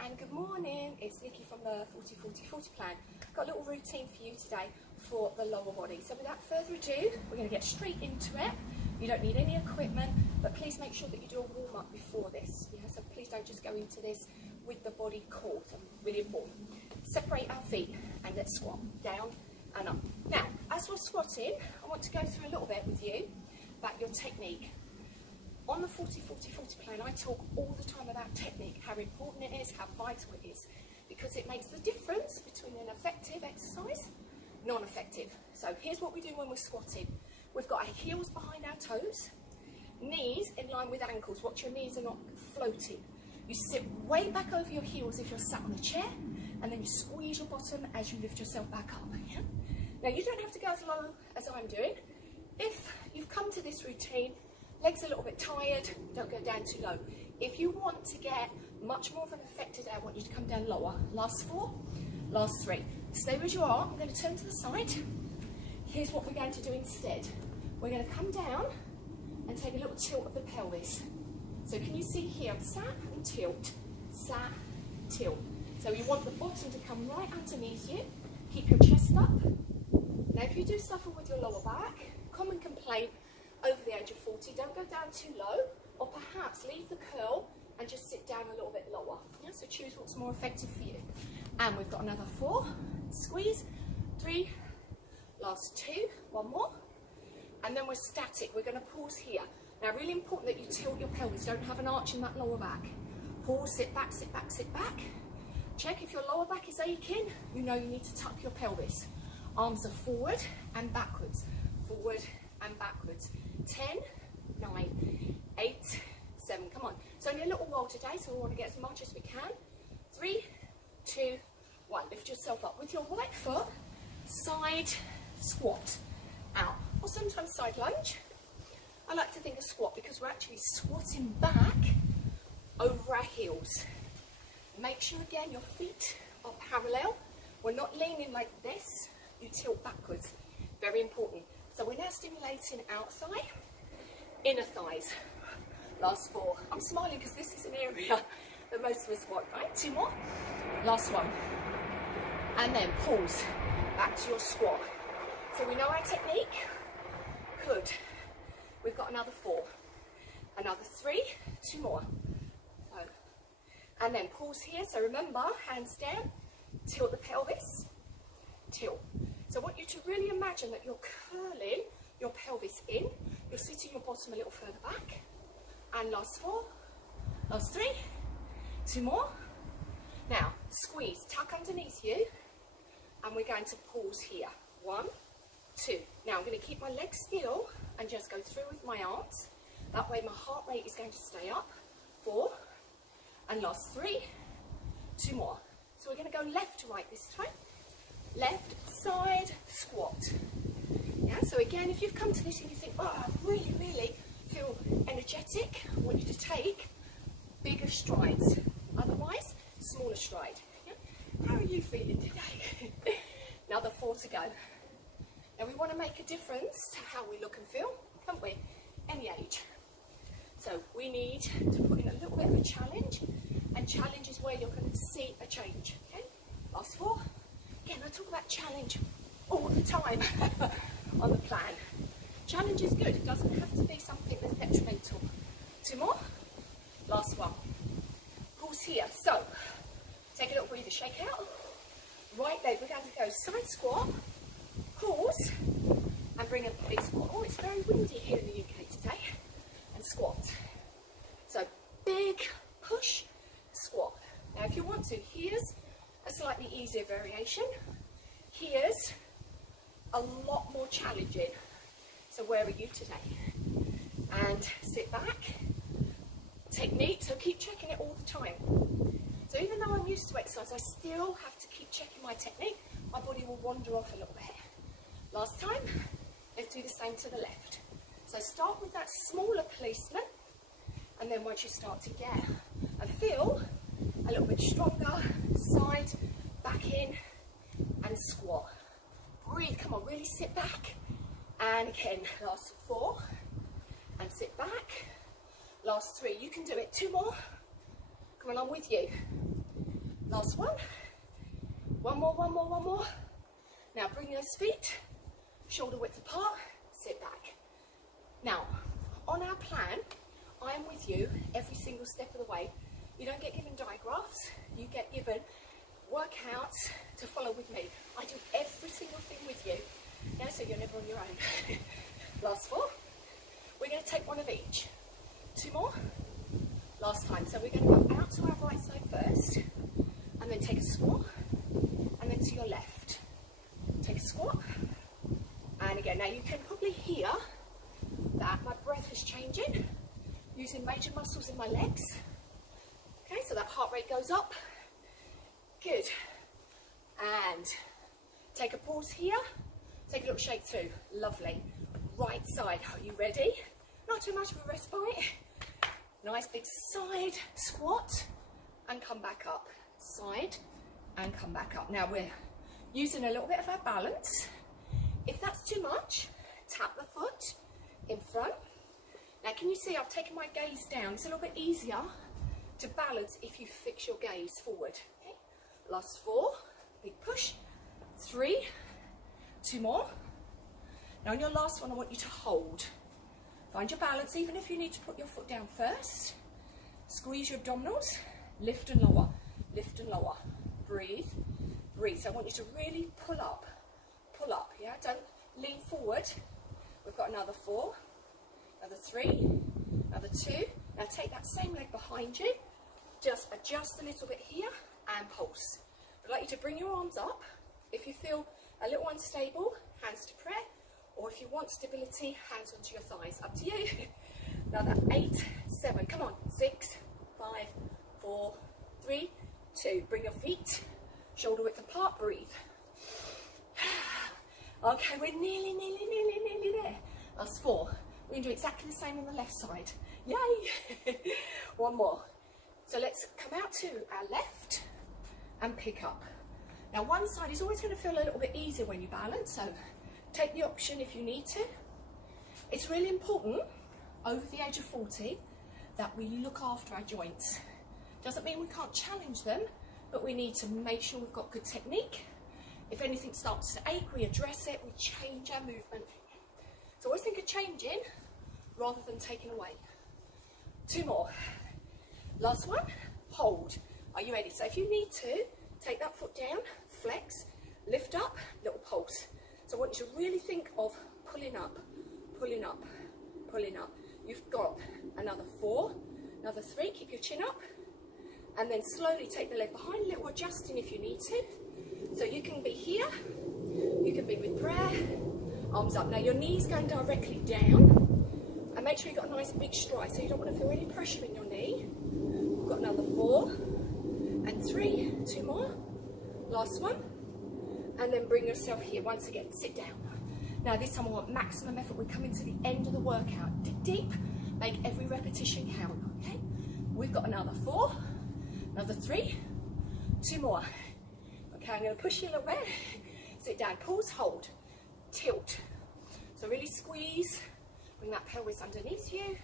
and good morning. It's Nikki from the 40-40-40 plan. Got a little routine for you today for the lower body. So without further ado, we're going to get straight into it. You don't need any equipment, but please make sure that you do a warm up before this. Yeah, so please don't just go into this with the body cold. So really important. Separate our feet and let's squat down and up. Now, as we're squatting, I want to go through a little bit with you about your technique. On the 40-40-40 plan, I talk all the time about technique, how important it is, how vital it is, because it makes the difference between an effective exercise, non-effective. So here's what we do when we're squatting. We've got our heels behind our toes, knees in line with ankles. Watch your knees are not floating. You sit way back over your heels if you're sat on a chair, and then you squeeze your bottom as you lift yourself back up. Yeah? Now you don't have to go as low as I'm doing. If you've come to this routine, legs a little bit tired, don't go down too low. If you want to get much more of an effect today, I want you to come down lower. Last 4, last 3. Stay where you are. I'm going to turn to the side. Here's what we're going to do instead. We're going to come down and take a little tilt of the pelvis. So can you see here, sat and tilt, sat, tilt. So you want the bottom to come right underneath you. Keep your chest up. Now if you do suffer with your lower back, common complaint, over the age of 40, don't go down too low, or perhaps leave the curl and just sit down a little bit lower. Yeah, so choose what's more effective for you. And we've got another 4, squeeze, 3, last 2, one more, and then we're static. We're going to pause here. Now, really important that you tilt your pelvis. Don't have an arch in that lower back. Pause, sit back, sit back, sit back. Check if your lower back is aching. You know you need to tuck your pelvis. Arms are forward and backwards, forward and backwards. 10, 9, 8, 7, come on. It's only a little while today, so we want to get as much as we can. 3, 2, 1. Lift yourself up with your right foot, side squat, out. Or sometimes side lunge. I like to think of squat because we're actually squatting back over our heels. Make sure again your feet are parallel. We're not leaning like this, you tilt backwards. Very important. So we're now stimulating out thigh, inner thighs. Last 4. I'm smiling because this is an area that most of us want, right? 2 more. Last 1. And then pause back to your squat. So we know our technique. Good. We've got another 4. Another 3. 2 more. So, and then pause here. So remember, hands down, tilt the pelvis, tilt. So I want you to really imagine that you're curling your pelvis in, you're sitting your bottom a little further back, and last 4, last 3, 2 more. Now, squeeze, tuck underneath you, and we're going to pause here. 1, 2. Now I'm going to keep my legs still and just go through with my arms. That way my heart rate is going to stay up. 4, and last 3, 2 more. So we're going to go left to right this time. Left side squat. Yeah, so again, if you've come to this and you think, oh, I really feel energetic, I want you to take bigger strides. Otherwise, smaller stride. Yeah? How are you feeling today? Another 4 to go. Now we want to make a difference to how we look and feel, can't we? Any age. So we need to put in a little bit of a challenge, and challenge is where you're going to see a change. Okay? Last 4. Again, I talk about challenge all the time on the plan. Challenge is good. It doesn't have to be something that's detrimental. 2 more. Last 1. Pause here. So, take a little breather, shake out. Right leg, we're going to go side squat, pause, and bring a big squat. Oh, it's very windy here in the UK today. And squat. So, big push, squat. Now, if you want to, here's a slightly easier variation. Here's a lot more challenging. So where are you today? And sit back. Technique, so keep checking it all the time. So even though I'm used to exercise, I still have to keep checking my technique. My body will wander off a little bit. Last time, let's do the same to the left. So start with that smaller placement, and then once you start to get and feel a little bit stronger, side, back in, and squat. Breathe, come on, really sit back. And again, last 4, and sit back. Last 3, you can do it. 2 more. Come on, I'm with you. Last one. One more, one more, one more. Now bring those feet shoulder width apart, sit back. Now, on our plan, I am with you every single step of the way. You don't get given digraphs, you get given workouts to follow with me. I do every single thing with you, yeah, so you're never on your own. Last 4. We're going to take one of each. 2 more. Last time. So we're going to go out to our right side first, and then take a squat, and then to your left. Take a squat, and again. Now you can probably hear that my breath is changing, using major muscles in my legs. Okay, so that heart rate goes up. Good. And take a pause here. Take a little shake through. Lovely. Right side. Are you ready? Not too much of a respite. Nice big side squat and come back up. Side and come back up. Now we're using a little bit of our balance. If that's too much, tap the foot in front. Now can you see I've taken my gaze down? It's a little bit easier to balance if you fix your gaze forward. Okay. Last 4, big push. 3, 2 more. Now on your last one I want you to hold. Find your balance, even if you need to put your foot down first. Squeeze your abdominals, lift and lower, breathe, breathe. So I want you to really pull up, yeah? Don't lean forward. We've got another 4, another 3, another 2. Now take that same leg behind you, just adjust a little bit here and pulse. I'd like you to bring your arms up. If you feel a little unstable, hands to prayer. Or if you want stability, hands onto your thighs. Up to you. Now that 8, 7. Come on. 6, 5, 4, 3, 2. Bring your feet shoulder width apart. Breathe. Okay, we're nearly there. Last 4. We're going to do exactly the same on the left side. Yay! One more. So let's come out to our left and pick up. Now one side is always going to feel a little bit easier when you balance, so take the option if you need to. It's really important over the age of 40 that we look after our joints. Doesn't mean we can't challenge them, but we need to make sure we've got good technique. If anything starts to ache, we address it, we change our movement. So always think of changing rather than taking away. 2 more. Last one, hold. Are you ready? So if you need to, take that foot down, flex, lift up, little pulse. So I want you to really think of pulling up, pulling up, pulling up. You've got another 4, another 3, keep your chin up, and then slowly take the leg behind, little adjusting if you need to. So you can be here, you can be with prayer, arms up. Now your knees going directly down, and make sure you've got a nice big stride so you don't want to feel any pressure in your knee. We've got another 4 and 3, 2 more, last one. And then bring yourself here. Once again, sit down. Now this time I want maximum effort. We're coming to the end of the workout. Dig deep, make every repetition count, okay? We've got another 4, another 3, 2 more. Okay, I'm gonna push you a little bit. Sit down, pause, hold, tilt. So really squeeze, bring that pelvis underneath you.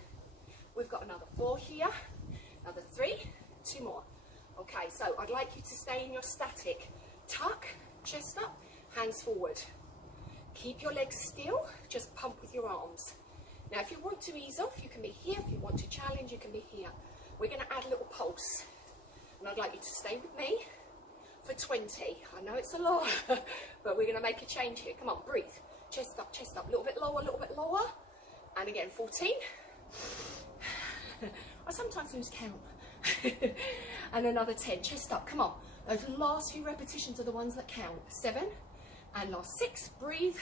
We've got another 4 here, another 3, 2 more. Okay, so I'd like you to stay in your static. Tuck, chest up, hands forward. Keep your legs still, just pump with your arms. Now if you want to ease off, you can be here. If you want to challenge, you can be here. We're going to add a little pulse. And I'd like you to stay with me for 20. I know it's a lot, but we're going to make a change here. Come on, breathe. Chest up, a little bit lower. And again, 14. I sometimes lose count. And another 10, chest up, come on. Those last few repetitions are the ones that count. 7, and last 6, breathe.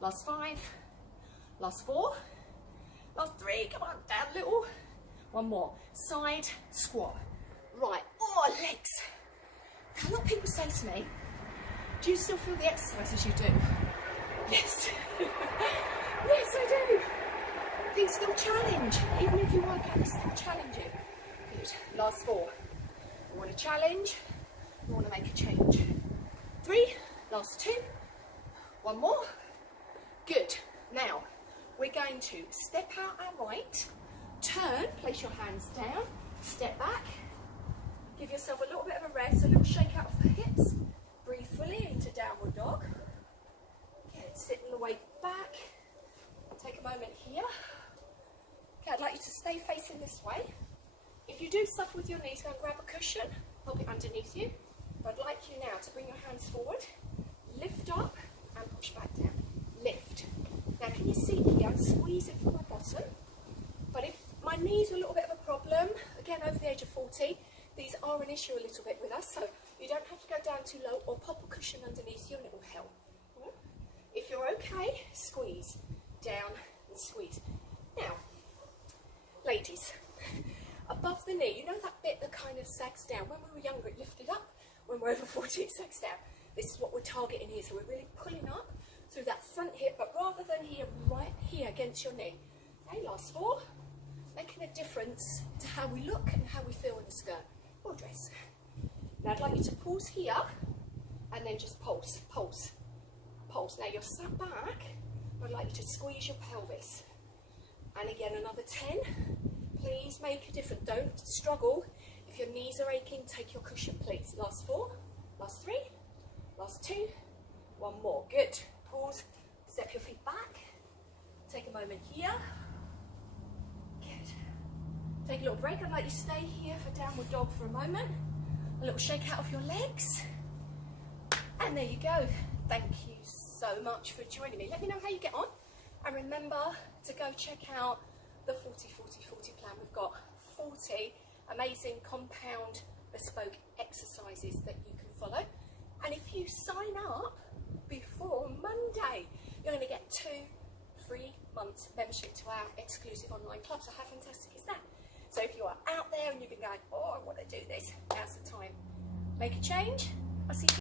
Last 5, last 4, last 3, come on, down a little. One more, side squat. Right, oh, legs. A lot of people say to me, do you still feel the exercises you do? Yes. Yes, I do. Things still challenge. Even if you work out, they still challenge you. Good, last 4. You want to challenge, you want to make a change. 3, last 2, 1 more. Good. Now, we're going to step out our right, turn, place your hands down, step back, Give yourself a little bit of a rest, a little shake out of the hips. Breathe fully into downward dog. Good, sitting the weight back. Take a moment here. Okay, I'd like you to stay facing this way. If you do suffer with your knees, go and grab a cushion, pop it underneath you. But I'd like you now to bring your hands forward, lift up and push back down. Lift. Now can you see here, I'm squeezing from my bottom. But if my knees are a little bit of a problem, again over the age of 40, these are an issue a little bit with us, so you don't have to go down too low or pop a cushion underneath you and it will help. If you're okay, squeeze, down and squeeze. Now, ladies, above the knee, you know that bit that kind of sags down? When we were younger it lifted up, when we're over 40 it sags down. This is what we're targeting here, so we're really pulling up through that front hip, but rather than here, right here against your knee. Okay, last 4. Making a difference to how we look and how we feel in the skirt or dress. Now I'd like you to pause here and then just pulse, pulse, pulse. Now you're sat back, I'd like you to squeeze your pelvis. And again, another 10. Please make a difference. Don't struggle. If your knees are aching, take your cushion, please. Last 4, last 3, last 2, 1 more. Good. Pause, step your feet back. Take a moment here. Good. Take a little break. I'd like you to stay here for downward dog for a moment. A little shake out of your legs. And there you go. Thank you so much for joining me. Let me know how you get on. And remember to go check out the 40-40-40 plan. We've got 40 amazing compound bespoke exercises that you can follow. And if you sign up before Monday, you're going to get 2 free months membership to our exclusive online club. So how fantastic is that? So if you are out there and you've been going, oh, I want to do this, now's the time. Make a change. I'll see you.